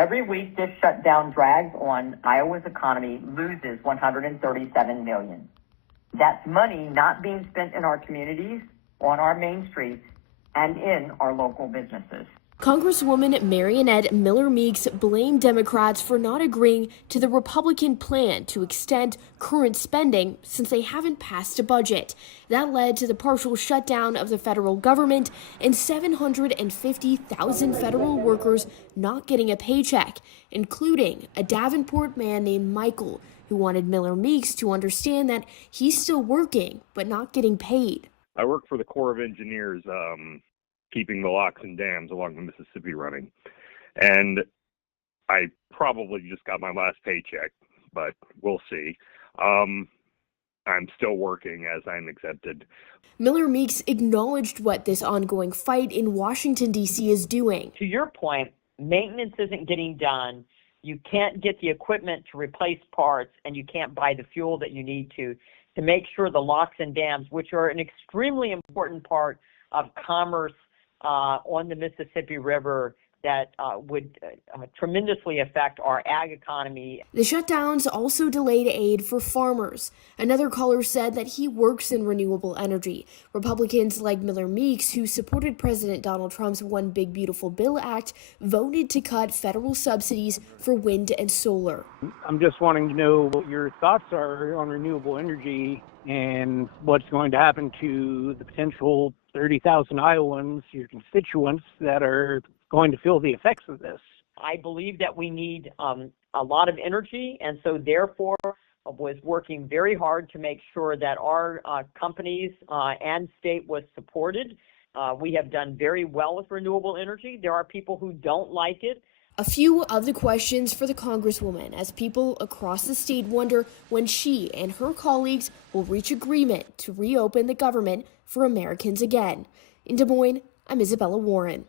Every week this shutdown drags on, Iowa's economy loses $137 million. That's money not being spent in our communities, on our main streets, and in our local businesses. Congresswoman Marionette Miller Meeks blamed Democrats for not agreeing to the Republican plan to extend current spending since they haven't passed a budget. That led to the partial shutdown of the federal government and 750,000 federal workers not getting a paycheck, including a Davenport man named Michael, who wanted Miller Meeks to understand that he's still working but not getting paid. I work for the Corps of Engineers, keeping the locks and dams along the Mississippi running. And I probably just got my last paycheck, but we'll see. I'm still working as I'm exempted. Miller Meeks acknowledged what this ongoing fight in Washington, D.C. is doing. To your point, maintenance isn't getting done. You can't get the equipment to replace parts, and you can't buy the fuel that you need to make sure the locks and dams, which are an extremely important part of commerce on the Mississippi River, that would tremendously affect our ag economy. The shutdowns also delayed aid for farmers. Another caller said that he works in renewable energy. Republicans like Miller Meeks, who supported President Donald Trump's One Big Beautiful Bill Act, voted to cut federal subsidies for wind and solar. I'm just wanting to know what your thoughts are on renewable energy and what's going to happen to the potential 30,000 Iowans, your constituents, that are going to feel the effects of this. I believe that we need a lot of energy, and so therefore was working very hard to make sure that our companies and state was supported. We have done very well with renewable energy. There are people who don't like it. A few of the questions for the Congresswoman as people across the state wonder when she and her colleagues will reach agreement to reopen the government for Americans again. In Des Moines, I'm Isabella Warren.